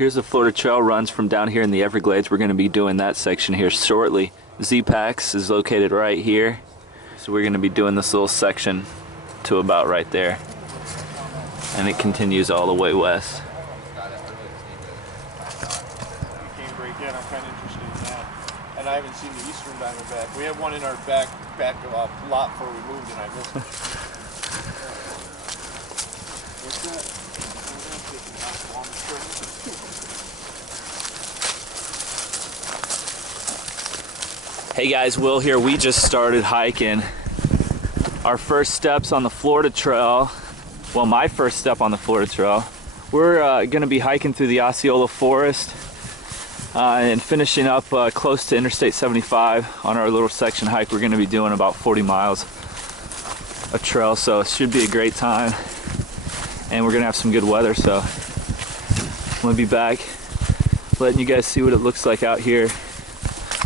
Here's the Florida Trail runs from down here in the Everglades. We're going to be doing that section here shortly. Zpacks is located right here. So we're going to be doing this little section to about right there. And it continues all the way west. I'm kind of interested in that. And I haven't seen the eastern diamondback. We have one in our back lot before we moved, and I missed it. What's that? Hey guys, Will here. We just started hiking our first steps on the Florida Trail. Well, my first step on the Florida Trail. We're going to be hiking through the Osceola Forest and finishing up close to Interstate 75 on our little section hike. We're going to be doing about 40 miles of trail, so it should be a great time. And we're going to have some good weather, so I'm going to be back letting you guys see what it looks like out here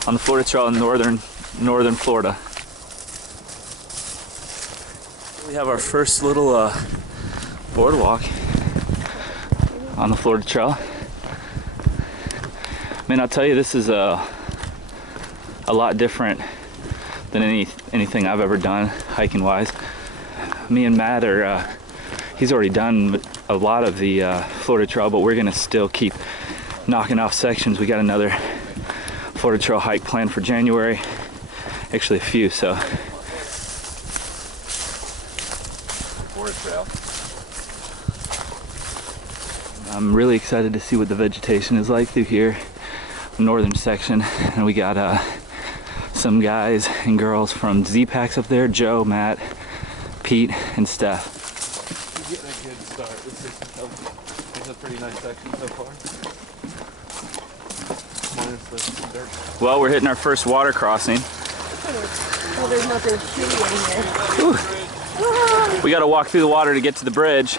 on the Florida Trail in northern Florida. We have our first little boardwalk on the Florida Trail. Man, I'll tell you, this is a lot different than anything I've ever done hiking wise. Me and Matt are he's already done a lot of the Florida Trail, but we're gonna still keep knocking off sections. We got another Florida Trail hike planned for January, actually a few. So Florida Trail. I'm really excited to see what the vegetation is like through here, northern section. And we got some guys and girls from Zpacks up there, Joe, Matt, Pete, and Steph. We're getting a good start. This is a pretty nice section so far. Well, we're hitting our first water crossing. Well, there's nothing shitty in here. We got to walk through the water to get to the bridge,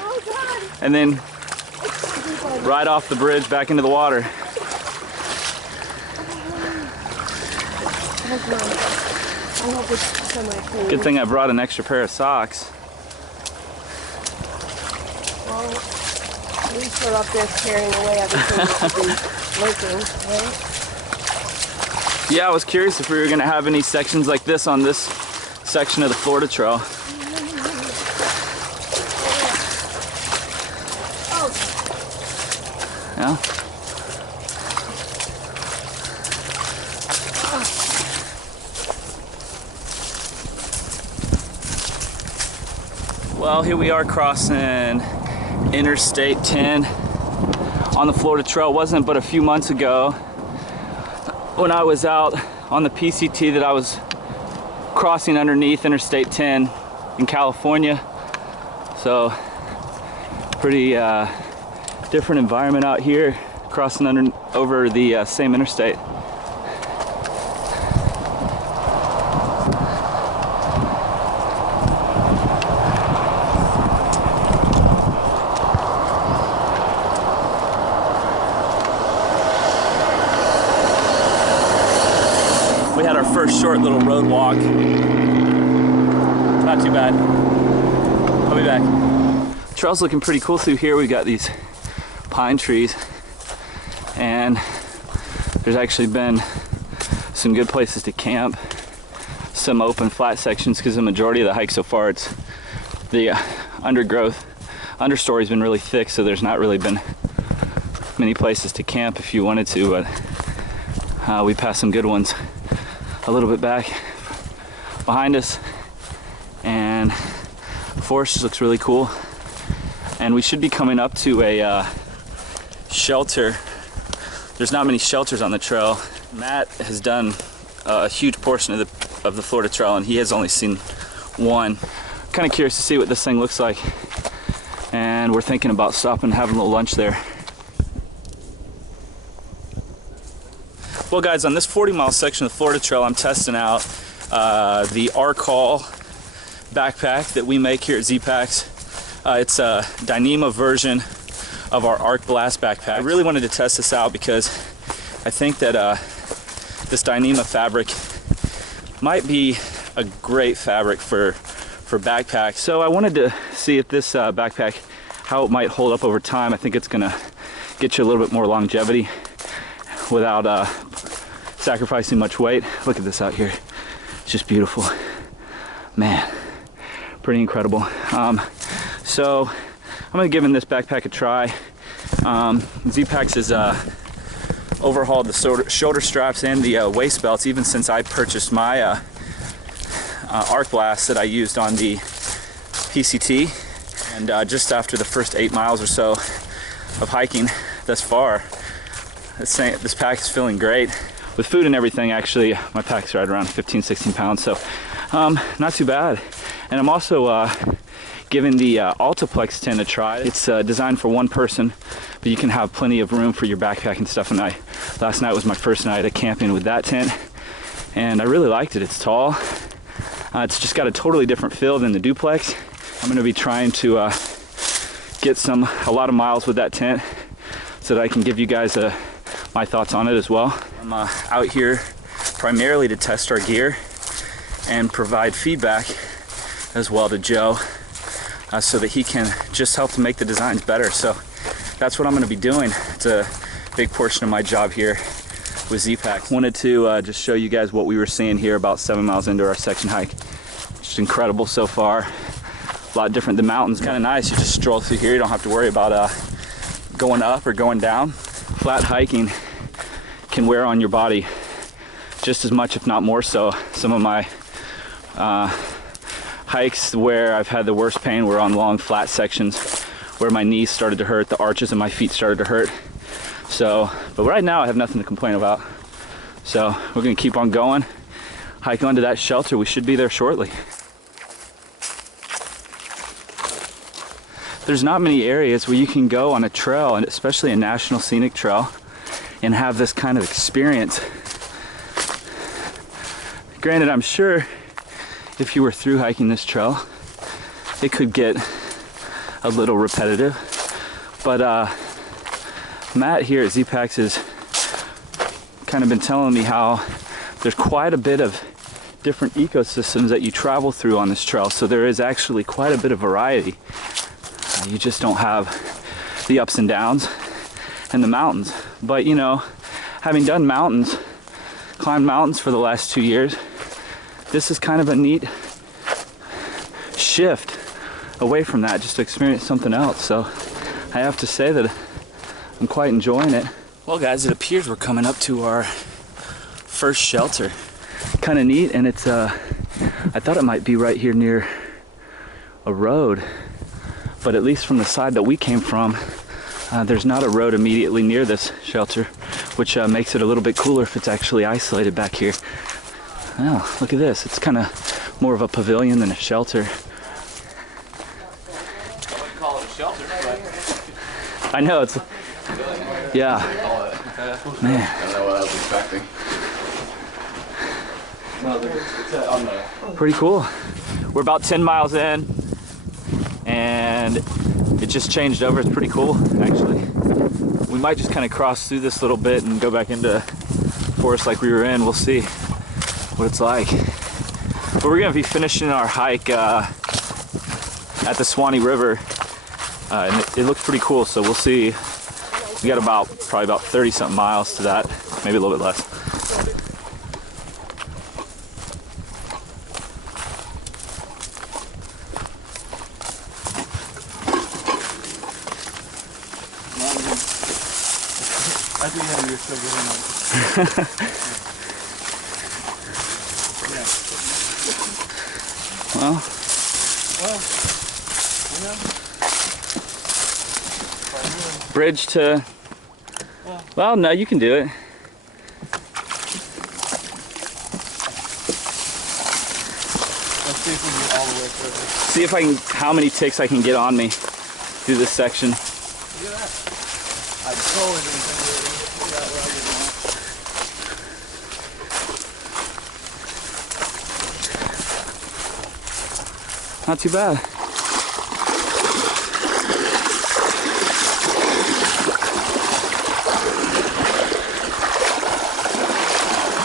and then ride off the bridge back into the water. Good thing I brought an extra pair of socks. Well, at least we're up there carrying away everything that should be lurking, right? Yeah, I was curious if we were going to have any sections like this on this section of the Florida Trail. Oh. Yeah? Well, here we are crossing Interstate 10 on the Florida Trail. It wasn't but a few months ago when I was out on the PCT that I was crossing underneath Interstate 10 in California. So pretty different environment out here, crossing over the same interstate. We had our first short little road walk. Not too bad. I'll be back. Trail's looking pretty cool through here. We got these pine trees, and there's actually been some good places to camp, some open flat sections, because the majority of the hike so far, it's the understory's been really thick, so there's not really been many places to camp if you wanted to, but we passed some good ones a little bit back behind us, and the forest looks really cool. And we should be coming up to a shelter. There's not many shelters on the trail. Matt has done a huge portion of the Florida Trail, and he has only seen one. Kind of curious to see what this thing looks like, and we're thinking about stopping and having a little lunch there. Well guys, on this 40-mile section of the Florida Trail, I'm testing out the Arc Haul backpack that we make here at Zpacks. It's a Dyneema version of our Arc Blast backpack. I really wanted to test this out because I think that this Dyneema fabric might be a great fabric for backpacks. So I wanted to see if this backpack, how it might hold up over time. I think it's gonna get you a little bit more longevity without sacrificing much weight. Look at this out here. It's just beautiful. Man, pretty incredible. So I'm gonna give this backpack a try. Zpacks has overhauled the shoulder straps and the waist belts even since I purchased my arc blast that I used on the PCT. And just after the first 8 miles or so of hiking thus far, this pack is feeling great. With food and everything, actually, my pack's right around 15-16 pounds, so not too bad. And I'm also giving the Altaplex tent a try. It's designed for one person, but you can have plenty of room for your backpack and stuff. And last night was my first night of camping with that tent, and I really liked it. It's tall. It's just got a totally different feel than the duplex. I'm going to be trying to get a lot of miles with that tent so that I can give you guys my thoughts on it as well. I'm out here primarily to test our gear and provide feedback as well to Joe so that he can just help to make the designs better. So that's what I'm going to be doing. It's a big portion of my job here with Zpacks. Wanted to just show you guys what we were seeing here about 7 miles into our section hike. It's incredible so far. A lot different than mountains. Kind of nice. You just stroll through here. You don't have to worry about going up or going down. Flat hiking can wear on your body just as much, if not more so. Some of my hikes where I've had the worst pain were on long flat sections where my knees started to hurt, the arches of my feet started to hurt. So, but right now I have nothing to complain about. So we're gonna keep on going, hike onto that shelter. We should be there shortly. There's not many areas where you can go on a trail, and especially a national scenic trail, and have this kind of experience. Granted, I'm sure if you were through hiking this trail, it could get a little repetitive, but Matt here at Zpacks has kind of been telling me how there's quite a bit of different ecosystems that you travel through on this trail, so there is actually quite a bit of variety. You just don't have the ups and downs and the mountains. But you know, having done mountains, climbed mountains for the last 2 years, this is kind of a neat shift away from that, just to experience something else. So I have to say that I'm quite enjoying it. Well guys, it appears we're coming up to our first shelter. Kind of neat, and it's I thought it might be right here near a road, but at least from the side that we came from, there's not a road immediately near this shelter, which makes it a little bit cooler if it's actually isolated back here. Oh, look at this. It's kind of more of a pavilion than a shelter. I wouldn't call it a shelter, but I know, it's... Yeah. Man. I don't know what I was expecting. Pretty cool. We're about 10 miles in, and it just changed over. It's pretty cool, actually. We might just kind of cross through this little bit and go back into forest like we were in. We'll see what it's like. But we're gonna be finishing our hike at the Swannee River, and it looks pretty cool. So we'll see. We got probably about 30-something miles to that, maybe a little bit less. I think you're still getting on. Well, you know, bridge to... Well, no, you can do it. let's see if we can get all the way through. See if I can, how many ticks I can get on me through this section. Look at that. I totally didn't think we were going to figure out where I was going. Not too bad.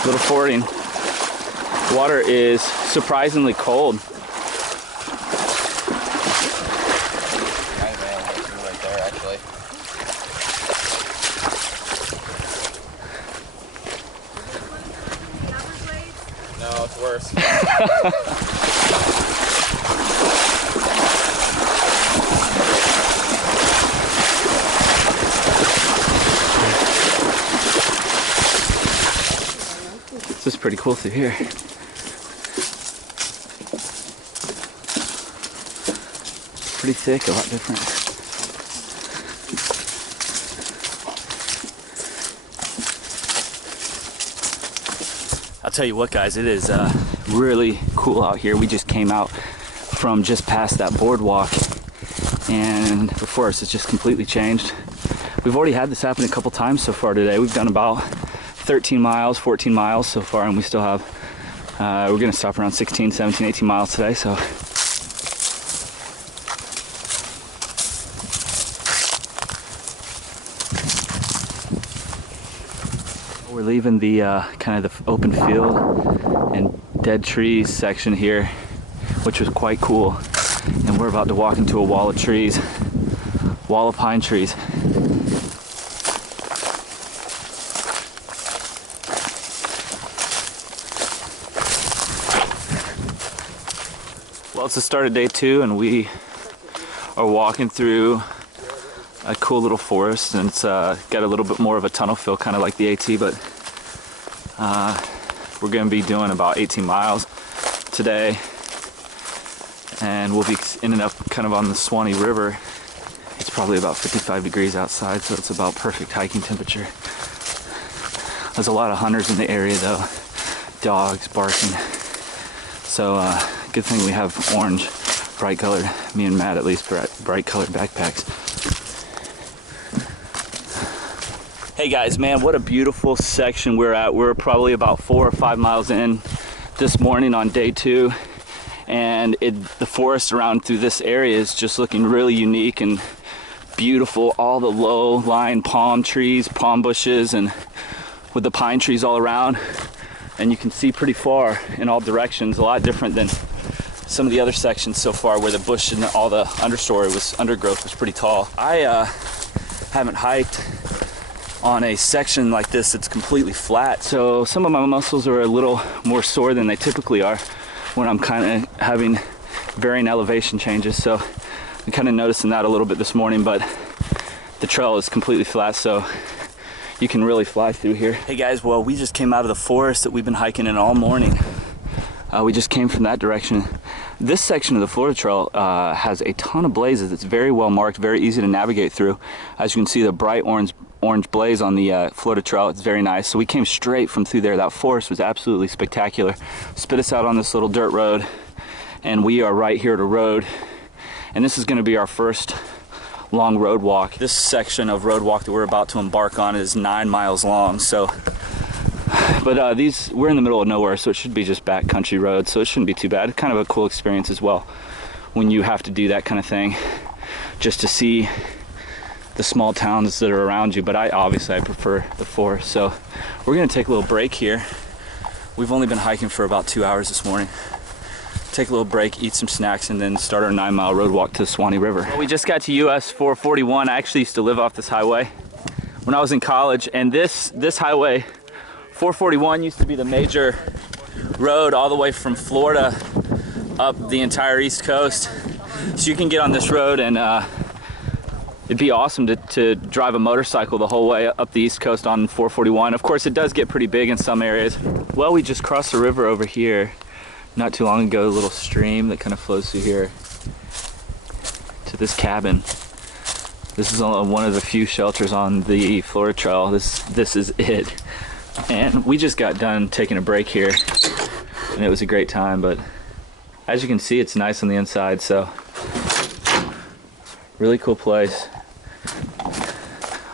Little fording. Water is surprisingly cold. Right there, actually. No, it's worse. This is pretty cool through here. Pretty thick, a lot different. I'll tell you what, guys, it is really cool out here. We just came out from just past that boardwalk, and the forest has just completely changed. We've already had this happen a couple times so far today. We've done about 13 miles, 14 miles so far, and we still have, we're gonna stop around 16, 17, 18 miles today, so. We're leaving the kind of the open field and dead trees section here, which was quite cool. And we're about to walk into a wall of trees, wall of pine trees. Well, it's the start of day 2, and we are walking through a cool little forest, and it's got a little bit more of a tunnel feel, kind of like the AT, but we're going to be doing about 18 miles today, and we'll be ending up kind of on the Swannee River. It's probably about 55 degrees outside, so it's about perfect hiking temperature. There's a lot of hunters in the area though, dogs barking, so good thing we have orange, bright colored, me and Matt at least, bright colored backpacks. Hey guys, man, what a beautiful section we're at. We're probably about 4 or 5 miles in this morning on day 2, and the forest around through this area is just looking really unique and beautiful. All the low-lying palm trees, palm bushes, and with the pine trees all around, and you can see pretty far in all directions. A lot different than some of the other sections so far where the bush and all the undergrowth was pretty tall. I haven't hiked on a section like this that's completely flat, so some of my muscles are a little more sore than they typically are when I'm kind of having varying elevation changes, so I'm kind of noticing that a little bit this morning, but the trail is completely flat, so you can really fly through here. Hey guys, well, we just came out of the forest that we've been hiking in all morning. We just came from that direction. This section of the Florida Trail has a ton of blazes. It's very well marked, very easy to navigate through. As you can see, the bright orange blaze on the Florida Trail, it's very nice. So we came straight from through there. That forest was absolutely spectacular. Spit us out on this little dirt road, and we are right here at a road, and this is going to be our first long road walk. This section of road walk that we're about to embark on is 9 miles long, so but we're in the middle of nowhere, so it should be just backcountry roads, so it shouldn't be too bad. It's kind of a cool experience as well when you have to do that kind of thing, just to see the small towns that are around you. But I prefer the forest, so we're gonna take a little break here. We've only been hiking for about 2 hours this morning. Take a little break, eat some snacks, and then start our 9-mile road walk to the Swannee River. Well, we just got to US 441. I actually used to live off this highway when I was in college, and this highway 441 used to be the major road all the way from Florida up the entire East Coast. So you can get on this road, and it'd be awesome to drive a motorcycle the whole way up the East Coast on 441. Of course, it does get pretty big in some areas. Well, we just crossed the river over here not too long ago, a little stream that kind of flows through here to this cabin. This is one of the few shelters on the Florida Trail. This is it. And we just got done taking a break here, and it was a great time, but as you can see, it's nice on the inside, so really cool place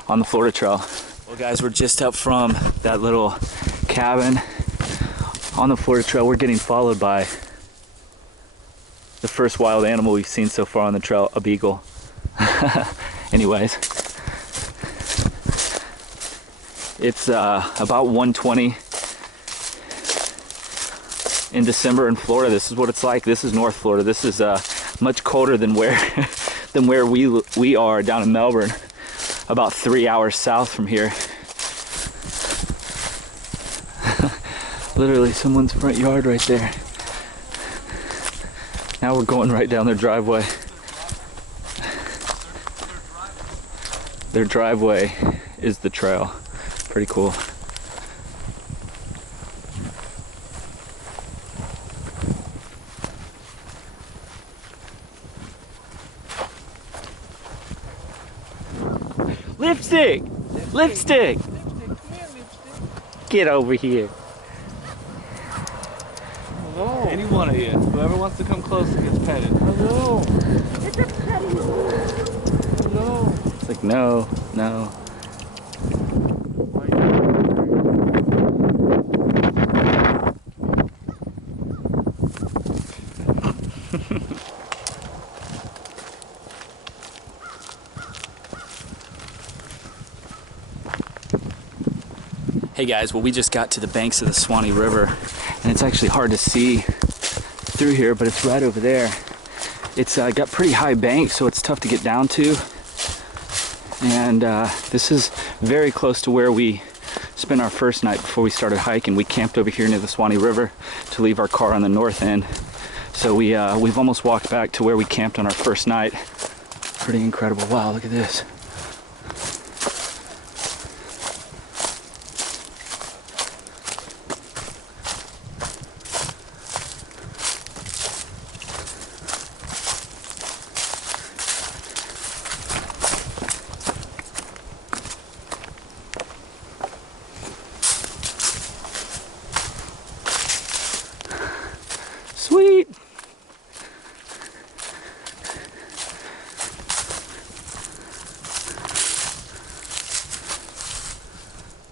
on the Florida Trail. Well guys, we're just up from that little cabin on the Florida Trail. We're getting followed by the first wild animal we've seen so far on the trail, a beagle. Anyways, it's about 120 in December in Florida. This is what it's like. This is North Florida. This is much colder than where we are down in Melbourne, about 3 hours south from here. Literally someone's front yard right there. Now we're going right down their driveway. Their driveway is the trail. Pretty cool. Lipstick! Lipstick! Get over here. Hello. Any one of you. Whoever wants to come close gets petted. Hello. It's a petting zoo. Hello. It's like, no, no. Hey guys, well we just got to the banks of the Swannee River, and it's actually hard to see through here, but it's right over there. It's got pretty high banks, so it's tough to get down to. And this is very close to where we spent our first night before we started hiking. We camped over here near the Swannee River to leave our car on the north end. So we've almost walked back to where we camped on our first night. Pretty incredible. Wow, look at this. Sweet.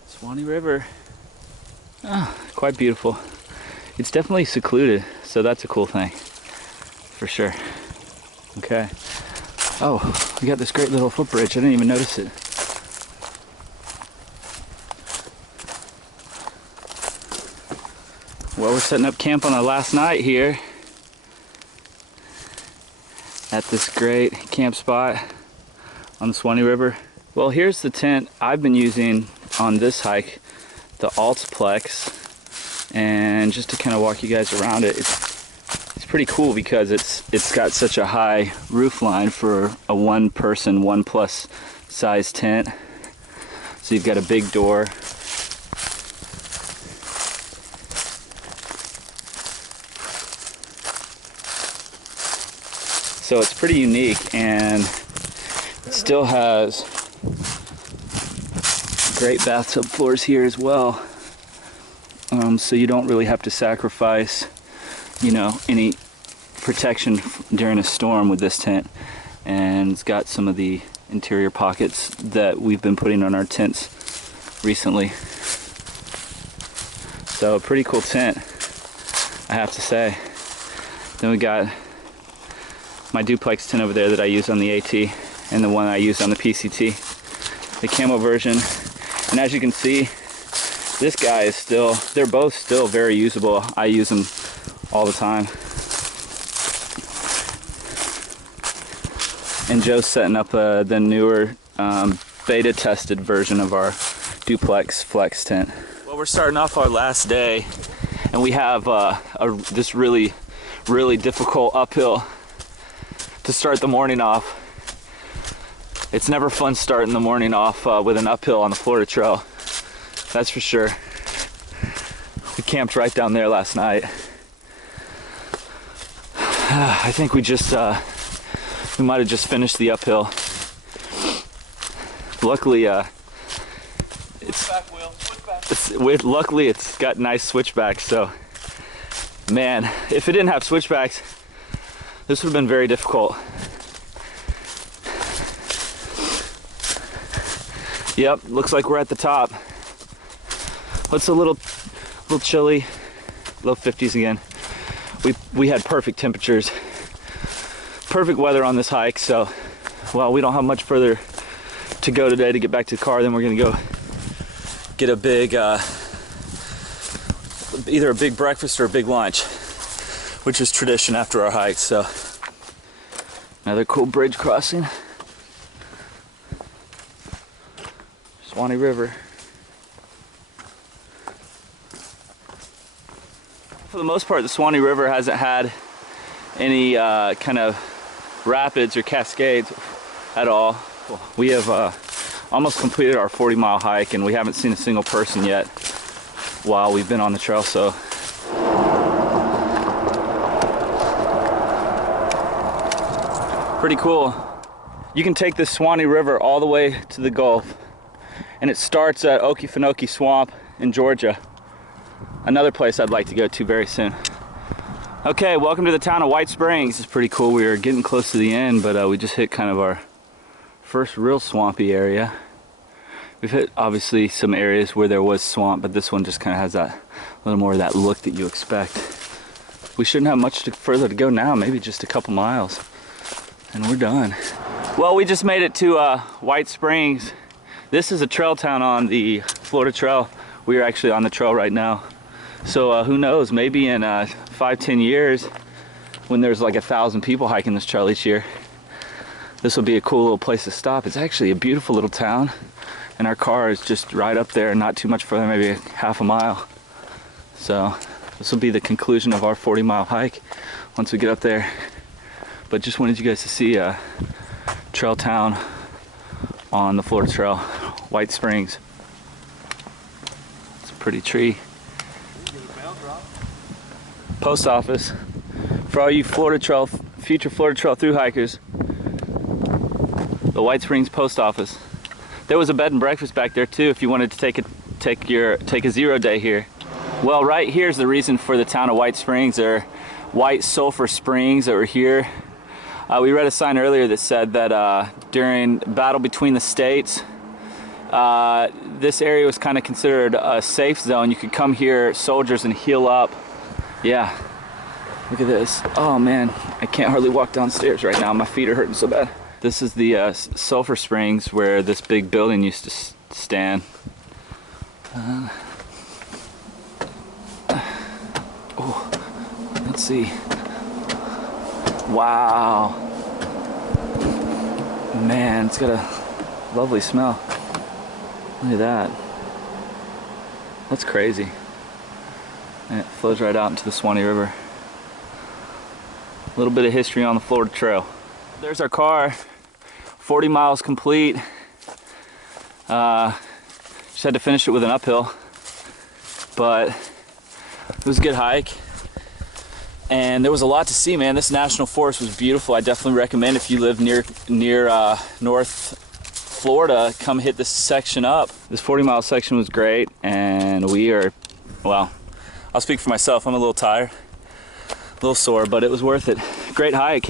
Swannee River. Ah, quite beautiful. It's definitely secluded, so that's a cool thing, for sure. Okay. Oh, we got this great little footbridge. I didn't even notice it. Well, we're setting up camp on our last night here at this great camp spot on the Swannee River. Well, here's the tent I've been using on this hike, the Zpacks, and just to kind of walk you guys around it, it's pretty cool because it's got such a high roof line for a one person, 1+ size tent. So you've got a big door. So it's pretty unique, and it still has great bathtub floors here as well. So you don't really have to sacrifice, you know, any protection during a storm with this tent. And it's got some of the interior pockets that we've been putting on our tents recently. So a pretty cool tent, I have to say. Then we got my duplex tent over there that I use on the AT, and the one I use on the PCT, the camo version. And as you can see, this guy is still, they're both still very usable. I use them all the time. And Joe's setting up the newer beta tested version of our duplex flex tent. Well, we're starting off our last day, and we have this really difficult uphill to start the morning off. It's never fun starting the morning off with an uphill on the Florida Trail, that's for sure. We camped right down there last night. I think we might have just finished the uphill. Luckily, luckily it's got nice switchbacks. So, man, if it didn't have switchbacks, this would have been very difficult. Yep, looks like we're at the top. It's a little chilly, low 50s again. We had perfect temperatures, perfect weather on this hike. So, well, we don't have much further to go today to get back to the car. Then we're gonna go get a big, either a big breakfast or a big lunch, which is tradition after our hike. So, another cool bridge crossing. Swannee River. For the most part, the Swannee River hasn't had any kind of rapids or cascades at all. We have almost completed our 40-mile hike, and we haven't seen a single person yet while we've been on the trail, so pretty cool. You can take the Swannee River all the way to the Gulf, and it starts at Okefenokee Swamp in Georgia. Another place I'd like to go to very soon. Okay, welcome to the town of White Springs. It's pretty cool. We are getting close to the end, but we just hit kind of our first real swampy area. We've hit obviously some areas where there was swamp, but this one just kind of has that little more of that look that you expect. We shouldn't have much further to go now, maybe just a couple miles, and we're done. Well, we just made it to White Springs. This is a trail town on the Florida Trail. We are actually on the trail right now. So who knows, maybe in 5-10 years, when there's like 1,000 people hiking this trail each year, this will be a cool little place to stop. It's actually a beautiful little town, and our car is just right up there, not too much further, maybe half a mile. So this will be the conclusion of our 40-mile hike once we get up there. But just wanted you guys to see a trail town on the Florida Trail, White Springs. It's a pretty tree. Post office for all you Florida Trail, future Florida Trail thru hikers. The White Springs post office. There was a bed and breakfast back there too if you wanted to take a 0 day here. Well, right here's the reason for the town of White Springs. They're white sulfur springs that were here. We read a sign earlier that said that during battle between the states, this area was kind of considered a safe zone. You could come here, soldiers, and heal up. Yeah, look at this. Oh man, I can't hardly walk downstairs right now. My feet are hurting so bad. This is the sulfur springs where this big building used to stand. Oh, let's see. Wow. Man, it's got a lovely smell. Look at that. That's crazy. And it flows right out into the Swannee River. A little bit of history on the Florida Trail. There's our car. 40 miles complete. Just had to finish it with an uphill. But it was a good hike. And there was a lot to see, man. This national forest was beautiful. I definitely recommend if you live near North Florida, come hit this section up. This 40-mile section was great, and we are, well, I'll speak for myself. I'm a little tired, a little sore, but it was worth it. Great hike.